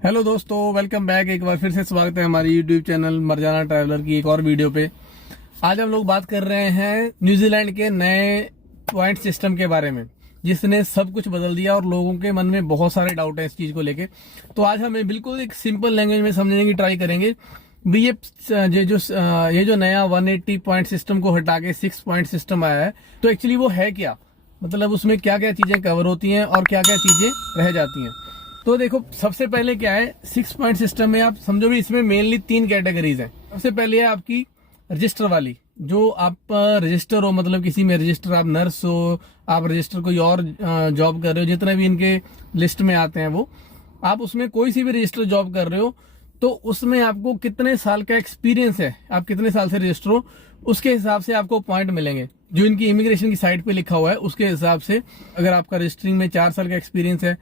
Hello दोस्तों, welcome back. एक बार फिर से स्वागत है हमारी यूट्यूब चैनल मरजाना ट्रैवलर की एक और वीडियो पे। आज हम लोग बात कर रहे हैं न्यूजीलैंड के नए पॉइंट सिस्टम के बारे में, जिसने सब कुछ बदल दिया और लोगों के मन में बहुत सारे डाउट है इस चीज को लेके। तो आज हमें बिल्कुल एक सिंपल लैंग्वेज में समझने की ट्राई करेंगे भी ये जो नया 180 पॉइंट सिस्टम को हटा के 6 पॉइंट सिस्टम आया है, तो एक्चुअली वो है क्या, मतलब उसमें क्या क्या चीजें कवर होती हैं और क्या क्या चीजें रह जाती हैं। तो देखो, सबसे पहले क्या है, 6 पॉइंट सिस्टम में आप समझो भी इसमें मेनली 3 कैटेगरीज हैं। सबसे पहले है आपकी रजिस्टर वाली, जो आप रजिस्टर हो, मतलब किसी में रजिस्टर, आप नर्स हो, आप रजिस्टर कोई और जॉब कर रहे हो, जितने भी इनके लिस्ट में आते हैं वो, आप उसमें कोई सी भी रजिस्टर जॉब कर रहे हो, तो उसमें आपको कितने साल का एक्सपीरियंस है, आप कितने साल से रजिस्टर हो, उसके हिसाब से आपको पॉइंट मिलेंगे। जो इनकी इमिग्रेशन की साइट पे लिखा हुआ है उसके हिसाब से, अगर आपका रजिस्टरिंग में 4 साल का एक्सपीरियंस है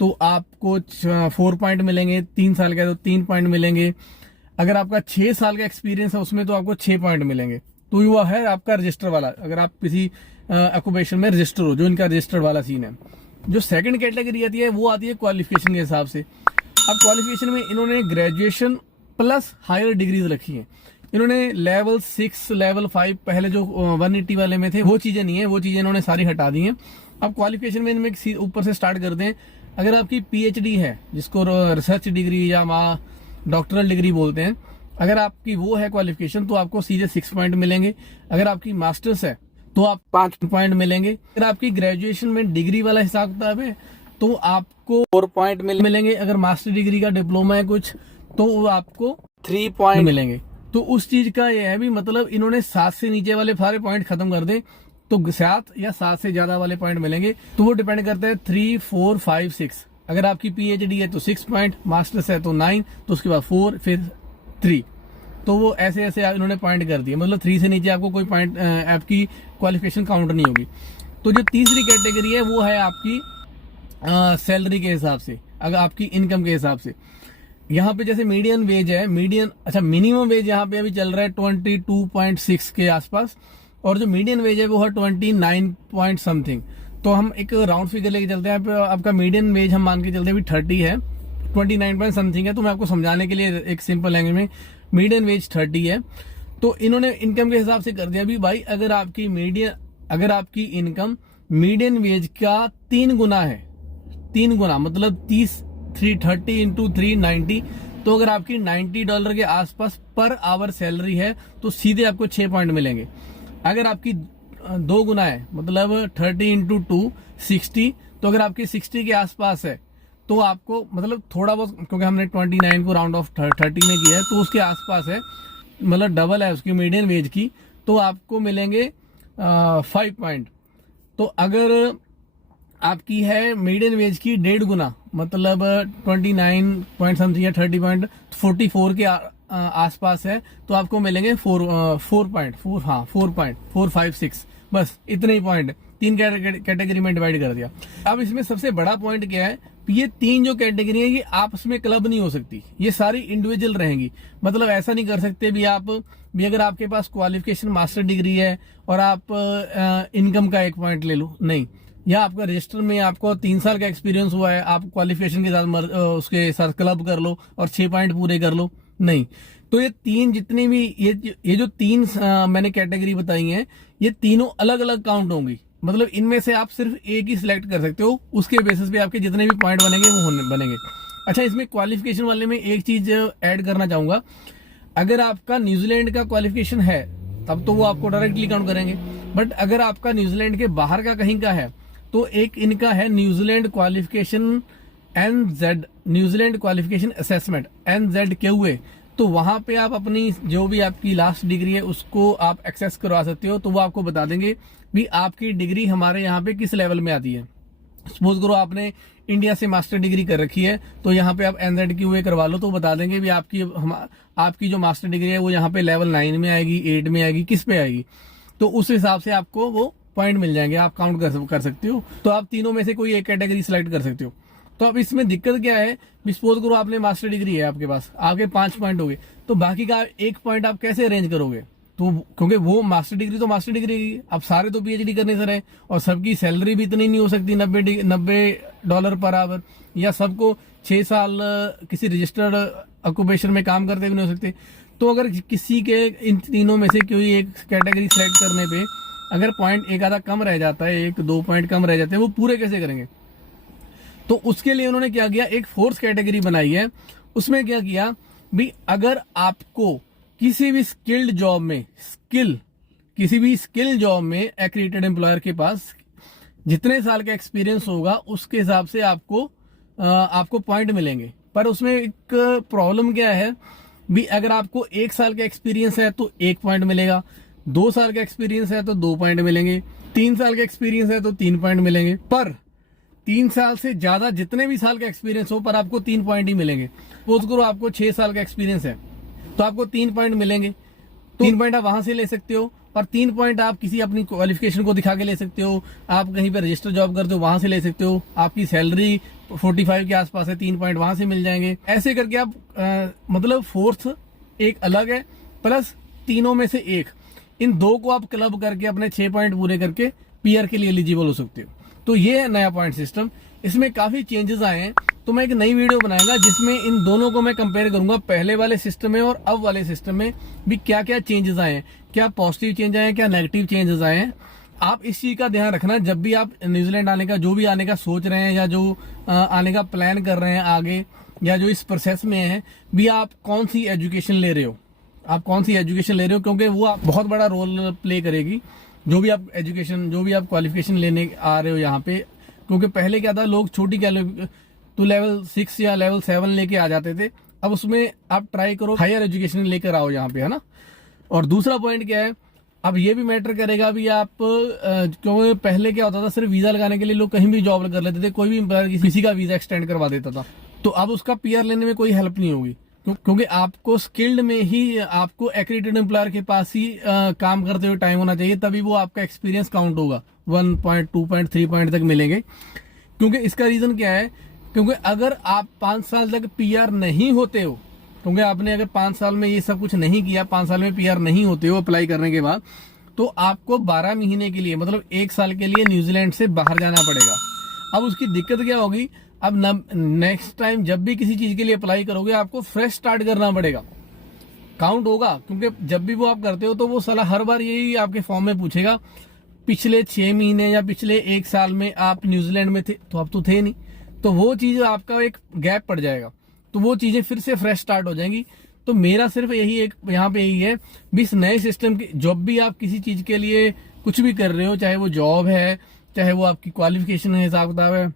तो आपको 4 पॉइंट मिलेंगे, 3 साल का है तो 3 पॉइंट मिलेंगे, अगर आपका 6 साल का एक्सपीरियंस है उसमें तो आपको 6 पॉइंट मिलेंगे। तो ये है आपका रजिस्टर वाला, अगर आप किसी ऑक्यूपेशन में रजिस्टर हो, जो इनका रजिस्टर वाला सीन है। जो सेकंड कैटेगरी आती है वो आती है क्वालिफिकेशन के हिसाब से। अब क्वालिफिकेशन में इन्होंने ग्रेजुएशन प्लस हायर डिग्रीज रखी है। इन्होंने लेवल 6 लेवल 5 पहले जो 180 वाले में थे वो चीजें नहीं है, वो चीजें इन्होंने सारी हटा दी हैं। अब क्वालिफिकेशन में इनमें ऊपर से स्टार्ट करते हैं। अगर आपकी पीएचडी है, जिसको रिसर्च डिग्री या डॉक्टरल डिग्री बोलते हैं, अगर आपकी वो है क्वालिफिकेशन, तो आपको सीधे 6 पॉइंट मिलेंगे। अगर आपकी मास्टर्स है तो आप 5 पॉइंट मिलेंगे। अगर आपकी ग्रेजुएशन में डिग्री वाला हिसाब किताब है तो आपको 4 पॉइंट मिलेंगे। अगर मास्टर डिग्री का डिप्लोमा है कुछ, तो आपको 3 पॉइंट मिलेंगे। तो उस चीज का ये है भी, मतलब इन्होंने 7 से नीचे वाले सारे पॉइंट खत्म कर दे तो 7 या 7 से ज्यादा वाले पॉइंट मिलेंगे। तो वो डिपेंड करता है 3, 4, 5, 6। अगर आपकी पीएचडी है तो 6 पॉइंट, मास्टर्स है तो 9, तो उसके बाद 4, फिर 3। तो वो ऐसे ऐसे इन्होंने पॉइंट कर दिए, मतलब 3 से नीचे आपको कोई पॉइंट, आपकी क्वालिफिकेशन काउंट नहीं होगी। तो जो तीसरी कैटेगरी है वो है आपकी सैलरी के हिसाब से, अगर आपकी इनकम के हिसाब से। यहाँ पे जैसे मीडियन वेज है, मिनिमम वेज यहाँ पे अभी चल रहा है 22.6 के आसपास, और जो मीडियन वेज है वो है 29 पॉइंट समथिंग। तो हम एक राउंड फिगर लेके चलते हैं। आपका मीडियन वेज हम मान के चलते हैं अभी 30 है, 29 पॉइंट समथिंग है। तो मैं आपको समझाने के लिए एक सिंपल लैंग्वेज में, मीडियन वेज 30 है। तो इन्होंने इनकम के हिसाब से कर दिया भी भाई, अगर आपकी इनकम मीडियन वेज का 3 गुना है, 3 गुना मतलब 330 इंटू 390, तो अगर आपकी $90 के आसपास पर आवर सैलरी है तो सीधे आपको 6 पॉइंट मिलेंगे। अगर आपकी 2 गुना है, मतलब 30 इंटू 2 60, तो अगर आपकी 60 के आसपास है तो आपको, मतलब थोड़ा बहुत, क्योंकि हमने 29 को राउंड ऑफ 30 में किया है, तो उसके आसपास है, मतलब डबल है उसकी मीडियन वेज की, तो आपको मिलेंगे 5 पॉइंट। तो अगर आपकी है मीडियन वेज की 1.5 गुना, मतलब 29 पॉइंट समथिंग या 30 पॉइंट 44 के आसपास है, तो आपको मिलेंगे 4 पॉइंट, 4, 5, 6, बस इतने ही पॉइंट। 3 कैटेगरी में डिवाइड कर दिया। अब इसमें सबसे बड़ा पॉइंट क्या है, ये 3 जो कैटेगरी है ये आपस में क्लब नहीं हो सकती, ये सारी इंडिविजुअल रहेंगी। मतलब ऐसा नहीं कर सकते भी आप भी, अगर आपके पास क्वालिफिकेशन मास्टर डिग्री है और आप इनकम का 1 पॉइंट ले लो, नहीं। या आपका रजिस्टर में आपको 3 साल का एक्सपीरियंस हुआ है, आप क्वालिफिकेशन के साथ उसके साथ क्लब कर लो और 6 पॉइंट पूरे कर लो, नहीं। तो ये 3 जितनी भी ये जो 3 मैंने कैटेगरी बताई हैं, ये तीनों अलग अलग काउंट होंगी। मतलब इनमें से आप सिर्फ एक ही सिलेक्ट कर सकते हो, उसके बेसिस पे आपके जितने भी पॉइंट बनेंगे वो बनेंगे। अच्छा, इसमें क्वालिफिकेशन वाले में एक चीज ऐड करना चाहूंगा। अगर आपका न्यूजीलैंड का क्वालिफिकेशन है तब तो वो आपको डायरेक्टली काउंट करेंगे, बट अगर आपका न्यूजीलैंड के बाहर का कहीं का है तो एक इनका है New Zealand qualification NZ, New Zealand qualification assessment, NZQA। तो वहां पे आप अपनी जो भी आपकी लास्ट डिग्री है उसको आप एक्सेस करवा सकते हो। तो वो आपको बता देंगे भी आपकी डिग्री हमारे यहाँ पे किस लेवल में आती है। सपोज करो आपने इंडिया से मास्टर डिग्री कर रखी है, तो यहाँ पे आप NZQA करवा लो, तो बता देंगे भी आपकी जो मास्टर डिग्री है वो यहाँ पे लेवल 9 में आएगी, 8 में आएगी, किस पे आएगी। तो उस हिसाब से आपको वो पॉइंट मिल जाएंगे, आप काउंट कर सकते हो। तो आप तीनों में से कोई एक कैटेगरी सिलेक्ट कर सकते हो। तो अब इसमें दिक्कत क्या है, सपोज करो आपने मास्टर डिग्री है आपके पास, आपके 5 पॉइंट हो गए, तो बाकी का 1 पॉइंट आप कैसे अरेंज करोगे। तो क्योंकि वो मास्टर डिग्री तो मास्टर डिग्री की, अब सारे तो पीएचडी करने से रहे, और सबकी सैलरी भी इतनी नहीं हो सकती $90 पर आवर, या सबको 6 साल किसी रजिस्टर्ड ऑक्यूपेशन में काम करते भी नहीं हो सकते। तो अगर किसी के इन तीनों में से कोई एक कैटेगरी सेलेक्ट करने पे अगर पॉइंट एक आधा कम रह जाता है, 1-2 पॉइंट कम रह जाते हैं, वो पूरे कैसे करेंगे? तो उसके लिए उन्होंने क्या किया, एक फोर्थ कैटेगरी बनाई है। उसमें क्या किया भी, अगर आपको किसी भी स्किल्ड जॉब में किसी भी स्किल जॉब में एक्रेडिटेड एम्प्लॉयर के पास जितने साल का एक्सपीरियंस होगा उसके हिसाब से आपको पॉइंट मिलेंगे। पर उसमें एक प्रॉब्लम क्या है भी, अगर आपको 1 साल का एक्सपीरियंस है तो 1 पॉइंट मिलेगा, 2 साल का एक्सपीरियंस है तो 2 पॉइंट मिलेंगे, 3 साल का एक्सपीरियंस है तो 3 पॉइंट मिलेंगे। पर 3 साल से ज्यादा जितने भी साल का एक्सपीरियंस हो, पर आपको 3 पॉइंट ही मिलेंगे। सपोज करो आपको 6 साल का एक्सपीरियंस है तो आपको 3 पॉइंट मिलेंगे। 3 पॉइंट आप वहां से ले सकते हो, और 3 पॉइंट आप किसी अपनी क्वालिफिकेशन को दिखा के ले सकते हो। आप कहीं पर रजिस्टर जॉब करते हो वहां से ले सकते हो। आपकी सैलरी 45 के आसपास है, 3 पॉइंट वहां से मिल जाएंगे। ऐसे करके आप मतलब फोर्थ एक अलग है, प्लस तीनों में से एक, इन 2 को आप क्लब करके अपने 6 पॉइंट पूरे करके पीआर के लिए एलिजिबल हो सकते हो। तो ये है नया पॉइंट सिस्टम। इसमें काफी चेंजेस आए हैं, तो मैं एक नई वीडियो बनाऊंगा जिसमें इन दोनों को मैं कंपेयर करूंगा, पहले वाले सिस्टम में और अब वाले सिस्टम में भी क्या क्या चेंजेस आए हैं, क्या पॉजिटिव चेंज आए हैं, क्या नेगेटिव चेंजेस आए हैं। आप इस चीज का ध्यान रखना जब भी आप न्यूजीलैंड आने का, जो भी आने का सोच रहे हैं या जो आने का प्लान कर रहे हैं आगे, या जो इस प्रोसेस में है भी, आप कौन सी एजुकेशन ले रहे हो, क्योंकि वो आप बहुत बड़ा रोल प्ले करेगी। जो भी आप एजुकेशन, जो भी आप क्वालिफिकेशन लेने आ रहे हो यहाँ पे, क्योंकि पहले क्या था, लोग छोटी तो लेवल 6 या लेवल 7 लेके आ जाते थे। अब उसमें आप ट्राई करो हायर एजुकेशन लेकर आओ यहाँ पे, है ना। और दूसरा पॉइंट क्या है, अब ये भी मैटर करेगा भी आप, क्योंकि पहले क्या होता था, सिर्फ वीजा लगाने के लिए लोग कहीं भी जॉब कर लेते थे, कोई भी एम्प्लॉयर किसी का वीजा एक्सटेंड करवा देता था। तो अब उसका पीआर लेने में कोई हेल्प नहीं होगी, क्योंकि आपको स्किल्ड में ही, आपको एक्रेडिटेड एम्प्लॉयर के पास ही काम करते हुए टाइम होना चाहिए, तभी वो आपका एक्सपीरियंस काउंट होगा। 1 पॉइंट, 2 पॉइंट, 3 पॉइंट तक मिलेंगे। क्योंकि इसका रीजन क्या है, क्योंकि अगर आप 5 साल तक पीआर नहीं होते हो, क्योंकि आपने अगर 5 साल में ये सब कुछ नहीं किया, 5 साल में पीआर नहीं होते हो अप्लाई करने के बाद, तो आपको 12 महीने के लिए, मतलब 1 साल के लिए न्यूजीलैंड से बाहर जाना पड़ेगा। अब उसकी दिक्कत क्या होगी, अब नेक्स्ट टाइम जब भी किसी चीज के लिए अप्लाई करोगे, आपको फ्रेश स्टार्ट करना पड़ेगा। काउंट होगा, क्योंकि जब भी वो आप करते हो तो वो साला हर बार यही आपके फॉर्म में पूछेगा, पिछले 6 महीने या पिछले 1 साल में आप न्यूजीलैंड में थे, तो आप तो थे नहीं, तो वो चीज आपका एक गैप पड़ जाएगा, तो वो चीजें फिर से फ्रेश स्टार्ट हो जाएंगी। तो मेरा सिर्फ यही एक यहाँ पे यही है भी, इस नए सिस्टम की, जब भी आप किसी चीज के लिए कुछ भी कर रहे हो, चाहे वो जॉब है, चाहे वो आपकी क्वालिफिकेशन है, हिसाब किताब है,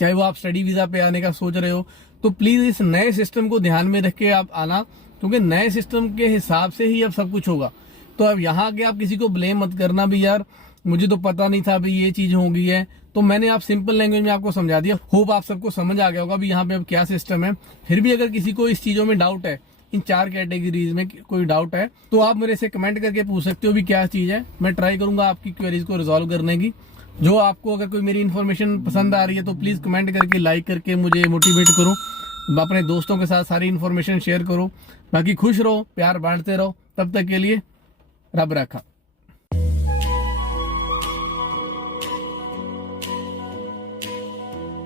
चाहे वो आप स्टडी वीजा पे आने का सोच रहे हो, तो प्लीज इस नए सिस्टम को ध्यान में रख के आप आना, क्योंकि नए सिस्टम के हिसाब से ही अब सब कुछ होगा। तो अब यहाँ आके आप किसी को ब्लेम मत करना भी, यार मुझे तो पता नहीं था भी ये चीज हो गई है। तो मैंने आप सिंपल लैंग्वेज में आपको समझा दिया, होप आप सबको समझ आ गया होगा भी यहाँ पे अब क्या सिस्टम है। फिर भी अगर किसी को इस चीजों में डाउट है, इन 4 कैटेगरीज में कोई डाउट है, तो आप मेरे से कमेंट करके पूछ सकते हो भी क्या चीज है। मैं ट्राई करूंगा आपकी क्वेरीज को रिजॉल्व करने की। जो आपको अगर कोई मेरी इन्फॉर्मेशन पसंद आ रही है तो प्लीज कमेंट करके, लाइक करके मुझे मोटिवेट करो, अपने दोस्तों के साथ सारी इन्फॉर्मेशन शेयर करो। बाकी खुश रहो, प्यार बांटते रहो। तब तक के लिए रब रखा।